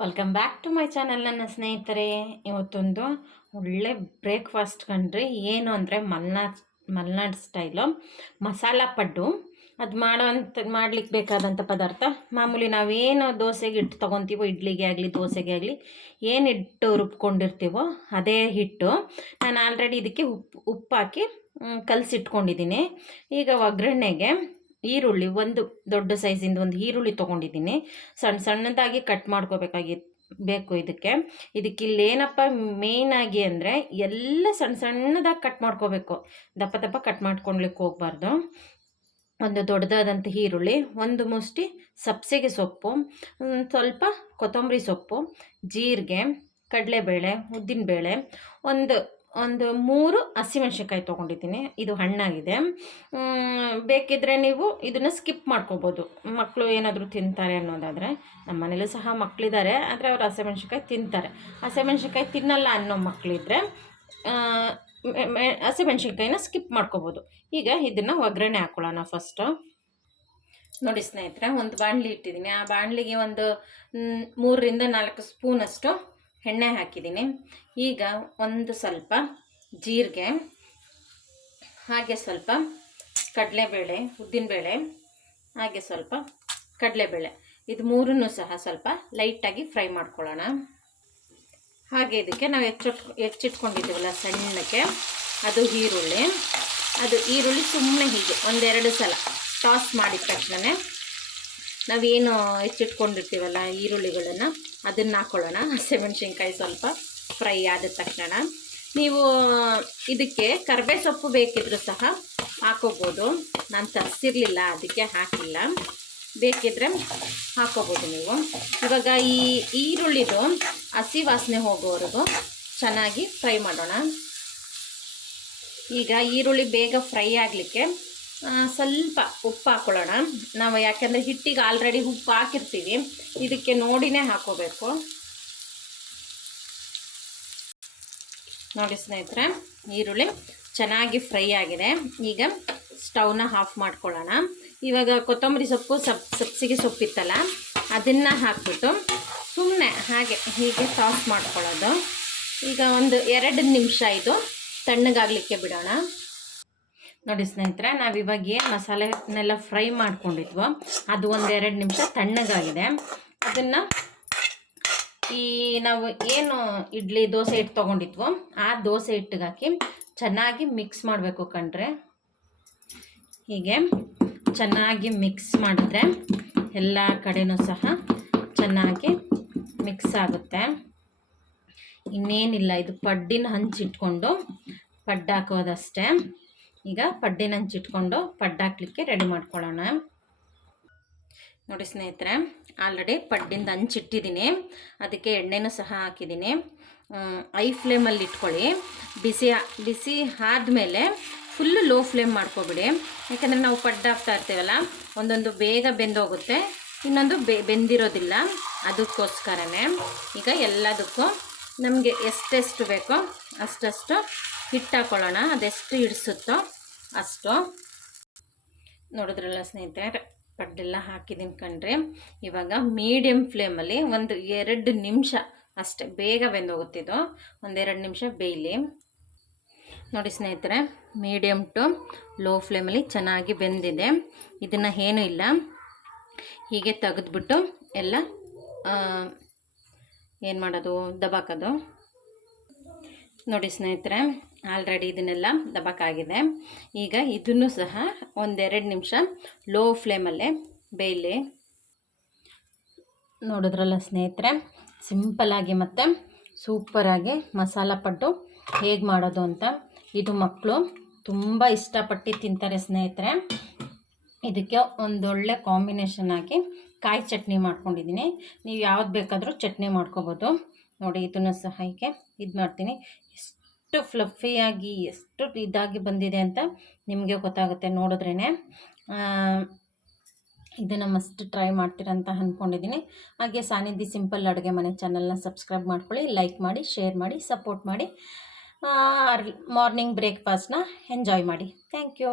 Welcome back to my channel ನನ್ನ ಸ್ನೇಹಿತರೆ. ಇವತ್ತೊಂದು ಒಳ್ಳೆ ಬ್ರೇಕ್ಫಾಸ್ಟ್ ಕಂಡ್ರಿ ಏನು ಅಂದರೆ ಮಲ್ನಾಡ್ ಮಲ್ನಾಡ್ ಸ್ಟೈಲು ಮಸಾಲ ಪಡ್ಡು. ಅದು ಮಾಡೋವಂಥ ಮಾಡ್ಲಿಕ್ಕೆ ಬೇಕಾದಂಥ ಪದಾರ್ಥ. ಮಾಮೂಲಿ ನಾವೇನು ದೋಸೆಗೆ ಹಿಟ್ಟು ತೊಗೊತೀವೋ, ಇಡ್ಲಿಗೆ ಆಗಲಿ, ದೋಸೆಗೆ ಆಗಲಿ, ಏನು ಹಿಟ್ಟು ರುಬ್ಕೊಂಡಿರ್ತೀವೋ, ಅದೇ ಹಿಟ್ಟು. ನಾನು ಆಲ್ರೆಡಿ ಇದಕ್ಕೆ ಉಪ್ಪು ಉಪ್ಪು ಹಾಕಿ ಕಲಸಿಟ್ಕೊಂಡಿದ್ದೀನಿ ಈಗ ಒಗ್ಗರಣೆಗೆ ಈರುಳ್ಳಿ ಒಂದು ದೊಡ್ಡ ಸೈಜಿಂದ ಒಂದು ಈರುಳ್ಳಿ ತೊಗೊಂಡಿದ್ದೀನಿ. ಸಣ್ಣ ಸಣ್ಣದಾಗಿ ಕಟ್ ಮಾಡ್ಕೋಬೇಕಾಗಿ, ಬೇಕು ಇದಕ್ಕೆ. ಇದಕ್ಕೆ ಇಲ್ಲೇನಪ್ಪ ಮೇಯ್ನಾಗಿ ಅಂದರೆ ಎಲ್ಲ ಸಣ್ಣ ಸಣ್ಣದಾಗಿ ಕಟ್ ಮಾಡ್ಕೋಬೇಕು. ದಪ್ಪ ದಪ್ಪ ಕಟ್ ಮಾಡ್ಕೊಳ್ಲಿಕ್ಕೆ ಹೋಗ್ಬಾರ್ದು. ಒಂದು ದೊಡ್ಡದಾದಂಥ ಈರುಳ್ಳಿ, ಒಂದು ಮುಷ್ಟಿ ಸಬ್ಸಿಗೆ ಸೊಪ್ಪು ಸ್ವಲ್ಪ ಕೊತ್ತಂಬರಿ ಸೊಪ್ಪು, ಜೀರಿಗೆ, ಕಡಲೆಬೇಳೆ, ಉದ್ದಿನಬೇಳೆ, ಒಂದು ಒಂದು ಮೂರು ಹಸಿಮೆಣ್ಸಿನ್ಕಾಯಿ ತೊಗೊಂಡಿದ್ದೀನಿ. ಇದು ಹಣ್ಣಾಗಿದೆ. ಬೇಕಿದ್ದರೆ ನೀವು ಇದನ್ನು ಸ್ಕಿಪ್ ಮಾಡ್ಕೋಬೋದು. ಮಕ್ಕಳು ಏನಾದರೂ ತಿಂತಾರೆ ಅನ್ನೋದಾದರೆ ನಮ್ಮ ಮನೇಲೂ ಸಹ ಮಕ್ಕಳಿದ್ದಾರೆ ಆದರೆ ಅವರು ಹಸಿಮೆಣ್ಸಿನ್ಕಾಯಿ ತಿಂತಾರೆ. ಹಸಿಮೆಣ್ಸಿನ್ಕಾಯಿ ತಿನ್ನಲ್ಲ ಅನ್ನೋ ಮಕ್ಕಳಿದ್ರೆ ಹಸಿಮೆಣ್ಸಿನ್ಕಾಯಿನ ಸ್ಕಿಪ್ ಮಾಡ್ಕೋಬೋದು. ಈಗ ಇದನ್ನು ಒಗ್ಗರಣೆ ಹಾಕ್ಕೊಳ್ಳೋಣ ಫಸ್ಟು ನೋಡಿ ಸ್ನೇಹಿತರೆ, ಒಂದು ಬಾಣಲಿ ಇಟ್ಟಿದ್ದೀನಿ. ಆ ಬಾಣಲಿಗೆ ಒಂದು ಮೂರರಿಂದ ನಾಲ್ಕು ಸ್ಪೂನಷ್ಟು ಎಣ್ಣೆ ಹಾಕಿದ್ದೀನಿ. ಈಗ ಒಂದು ಸ್ವಲ್ಪ ಜೀರಿಗೆ, ಹಾಗೆ ಸ್ವಲ್ಪ ಕಡಲೆಬೇಳೆ, ಉದ್ದಿನಬೇಳೆ, ಹಾಗೆ ಸ್ವಲ್ಪ ಕಡಲೆಬೇಳೆ. ಇದು ಮೂರನ್ನು ಸಹ ಸ್ವಲ್ಪ ಲೈಟಾಗಿ ಫ್ರೈ ಮಾಡ್ಕೊಳ್ಳೋಣ. ಹಾಗೆ ಇದಕ್ಕೆ ನಾವು ಹೆಚ್ಚಿಟ್ ಹೆಚ್ಚಿಟ್ಕೊಂಡಿದ್ದೀವಲ್ಲ ಸಣ್ಣಕ್ಕೆ, ಅದು ಈರುಳ್ಳಿ. ಅದು ಈರುಳ್ಳಿ ಸುಮ್ಮನೆ ಹೀಗೆ ಒಂದೆರಡು ಸಲ ಟಾಸ್ ಮಾಡಿದ ತಕ್ಷಣ ನಾವೇನು ಹೆಚ್ಚಿಟ್ಕೊಂಡಿರ್ತೀವಲ್ಲ ಈರುಳ್ಳಿಗಳನ್ನು ಅದನ್ನು ಹಾಕ್ಕೊಳ್ಳೋಣ ಹಸಿಮೆಣ್ಸಿನ್ಕಾಯಿ ಸ್ವಲ್ಪ ಫ್ರೈ ಆದ ತಕ್ಷಣ. ನೀವು, ಇದಕ್ಕೆ ಕರ್ಬೇ ಸೊಪ್ಪು ಬೇಕಿದ್ರೂ ಸಹ ಹಾಕೋಬೋದು. ನಾನು ತರಿಸಿರ್ಲಿಲ್ಲ, ಅದಕ್ಕೆ ಹಾಕಿಲ್ಲ. ಬೇಕಿದ್ರೆ ಹಾಕೋಬೋದು ನೀವು. ಇವಾಗ ಈ ಈರುಳ್ಳಿದು ಹಸಿ ವಾಸನೆ ಹೋಗೋವರೆಗೂ ಚೆನ್ನಾಗಿ ಫ್ರೈ ಮಾಡೋಣ. ಈಗ ಈರುಳ್ಳಿ ಬೇಗ ಫ್ರೈ ಆಗಲಿಕ್ಕೆ ಸ್ವಲ್ಪ ಉಪ್ಪು ಹಾಕ್ಕೊಳ್ಳೋಣ ನಾವು ಯಾಕೆಂದರೆ ಹಿಟ್ಟಿಗೆ ಆಲ್ರೆಡಿ ಉಪ್ಪು ಹಾಕಿರ್ತೀವಿ. ಇದಕ್ಕೆ ನೋಡಿನೇ ಹಾಕೋಬೇಕು. ನೋಡಿ ಸ್ನೇಹಿತರೆ, ಈರುಳ್ಳಿ ಚೆನ್ನಾಗಿ ಫ್ರೈ ಆಗಿದೆ. ಈಗ ಸ್ಟವ್ನ ಆಫ್ ಮಾಡ್ಕೊಳ್ಳೋಣ. ಇವಾಗ ಕೊತ್ತಂಬರಿ ಸೊಪ್ಪು ಸಪ್ ಸಬ್ಸಿಗೆ ಸೊಪ್ಪಿತ್ತಲ್ಲ ಅದನ್ನು ಹಾಕ್ಬಿಟ್ಟು ಸುಮ್ಮನೆ ಹಾಗೆ ಹೀಗೆ ಟಾಸ್ ಮಾಡ್ಕೊಳ್ಳೋದು. ಈಗ ಒಂದು ಎರಡು ನಿಮಿಷ ಇದು ತಣ್ಣಗಾಗಲಿಕ್ಕೆ ಬಿಡೋಣ. ನೋಡಿ ಸ್ನೇಹಿತರೆ, ನಾವು ಇವಾಗ ಏನು ಮಸಾಲೆನೆಲ್ಲ ಫ್ರೈ ಮಾಡ್ಕೊಂಡಿದ್ವೋ, ಅದು ಒಂದೆರಡು ನಿಮಿಷ ತಣ್ಣಗಾಗಿದೆ. ಅದನ್ನು ಈ ನಾವು ಏನು ಇಡ್ಲಿ ದೋಸೆ ಹಿಟ್ಟು ತೊಗೊಂಡಿದ್ವೋ, ಆ ದೋಸೆ ಹಿಟ್ಟಿಗೆ ಹಾಕಿ ಚೆನ್ನಾಗಿ ಮಿಕ್ಸ್ ಮಾಡಬೇಕು ಕಂಡ್ರೆ ಹೀಗೆ ಚೆನ್ನಾಗಿ ಮಿಕ್ಸ್ ಮಾಡಿದ್ರೆ ಎಲ್ಲ ಕಡೆನೂ ಸಹ ಚೆನ್ನಾಗಿ ಮಿಕ್ಸ್ ಆಗುತ್ತೆ. ಇನ್ನೇನಿಲ್ಲ, ಇದು ಪಡ್ಡಿನ ಹಂಚಿಟ್ಕೊಂಡು ಪಡ್ಡು ಹಾಕೋದಷ್ಟೇ. ಈಗ ಪಡ್ಡಿನ ಹಂಚಿಟ್ಕೊಂಡು ಪಡ್ಡು ಹಾಕ್ಲಿಕ್ಕೆ ರೆಡಿ ಮಾಡ್ಕೊಳ್ಳೋಣ. ನೋಡಿ ಸ್ನೇಹಿತರೆ ಆಲ್ರೆಡಿ ಪಡ್ಡಿಂದ ಹಂಚಿಟ್ಟಿದ್ದೀನಿ ಅದಕ್ಕೆ ಎಣ್ಣೆನೂ ಸಹ ಹಾಕಿದ್ದೀನಿ. ಐ ಫ್ಲೇಮಲ್ಲಿ ಇಟ್ಕೊಳ್ಳಿ. ಬಿಸಿ ಬಿಸಿ ಆದಮೇಲೆ ಫುಲ್ಲು ಲೋ ಫ್ಲೇಮ್ ಮಾಡ್ಕೊಬಿಡಿ. ಯಾಕಂದರೆ ನಾವು ಪಡ್ಡು ಹಾಕ್ತಾ ಇರ್ತೀವಲ್ಲ, ಒಂದೊಂದು ಬೇಗ ಬೆಂದೋಗುತ್ತೆ. ಇನ್ನೊಂದು ಬೆ, ಬೆಂದಿರೋದಿಲ್ಲ. ಅದಕ್ಕೋಸ್ಕರನೇ ಈಗ ಎಲ್ಲದಕ್ಕೂ ನಮಗೆ ಎಷ್ಟೆಷ್ಟು ಬೇಕೋ ಅಷ್ಟಷ್ಟು ಹಿಟ್ಟು ಹಾಕೊಳ್ಳೋಣ ಅದೆಷ್ಟು ಹಿಡಿಸುತ್ತೋ ಅಷ್ಟು. ನೋಡಿದ್ರಲ್ಲ ಸ್ನೇಹಿತರೆ ಪಡ್ಡೆಲ್ಲ ಹಾಕಿದ್ದೀನಿ ಕಣ್ರಿ. ಇವಾಗ ಮೀಡಿಯಮ್ ಫ್ಲೇಮಲ್ಲಿ ಒಂದು ಎರಡು ನಿಮಿಷ ಅಷ್ಟೇ, ಬೇಗ ಬೆಂದೋಗುತ್ತಿದ್ದು ಒಂದೆರಡು ನಿಮಿಷ ಬೇಯಲಿ. ನೋಡಿ ಸ್ನೇಹಿತರೆ ಮೀಡಿಯಮ್ ಟು ಲೋ ಫ್ಲೇಮಲ್ಲಿ ಚೆನ್ನಾಗಿ ಬೆಂದಿದೆ. ಇದನ್ನು ಏನೂ ಇಲ್ಲ. ಹೀಗೆ ತೆಗೆದ್ಬಿಟ್ಟು ಎಲ್ಲ ಏನು ಮಾಡೋದು, ದಬಾಕೋದು. ನೋಡಿ ಸ್ನೇಹಿತರೆ ಆಲ್ರೆಡಿ ಇದನ್ನೆಲ್ಲ ದಬಕ್ಕಾಗಿದೆ ಈಗ ಇದನ್ನು ಸಹ ಒಂದೆರಡು ನಿಮಿಷ ಲೋ ಫ್ಲೇಮಲ್ಲೇ ಬೇಯಲಿ. ನೋಡಿದ್ರಲ್ಲ ಸ್ನೇಹಿತರೆ ಸಿಂಪಲಾಗಿ ಮತ್ತು ಸೂಪರಾಗಿ ಮಸಾಲ ಪಡ್ಡು ಹೇಗೆ ಮಾಡೋದು ಅಂತ ಇದು ಮಕ್ಕಳು ತುಂಬ ಇಷ್ಟಪಟ್ಟು ತಿಂತಾರೆ ಸ್ನೇಹಿತರೆ. ಇದಕ್ಕೆ ಒಂದೊಳ್ಳೆ ಕಾಂಬಿನೇಷನ್ ಹಾಕಿ ಕಾಯಿ ಚಟ್ನಿ ಮಾಡ್ಕೊಂಡಿದ್ದೀನಿ. ನೀವು ಯಾವ್ದು ಬೇಕಾದರೂ ಚಟ್ನಿ ಮಾಡ್ಕೋಬೋದು. ನೋಡಿ ಇದನ್ನು ಸಹ ಹೀಗೆ ಇದು ಮಾಡ್ತೀನಿ. ಎಷ್ಟು ಫ್ಲಫಿಯಾಗಿ ಎಷ್ಟು ಇದಾಗಿ ಬಂದಿದೆ ಅಂತ ನಿಮಗೆ ಗೊತ್ತಾಗುತ್ತೆ ನೋಡಿದ್ರೇ ಇದನ್ನು ಮಸ್ಟ್ ಟ್ರೈ ಮಾಡ್ತೀರಂತ ಅಂದ್ಕೊಂಡಿದ್ದೀನಿ ಹಾಗೆ ಸಾನಿಧಿ ಸಿಂಪಲ್ ಅಡುಗೆ ಮನೆ ಚಾನಲ್ನ ಸಬ್ಸ್ಕ್ರೈಬ್ ಮಾಡ್ಕೊಳ್ಳಿ ಲೈಕ್ ಮಾಡಿ ಶೇರ್ ಮಾಡಿ ಸಪೋರ್ಟ್ ಮಾಡಿ. ಮಾರ್ನಿಂಗ್ ಬ್ರೇಕ್ಫಾಸ್ಟ್ನ ಎಂಜಾಯ್ ಮಾಡಿ. Thank you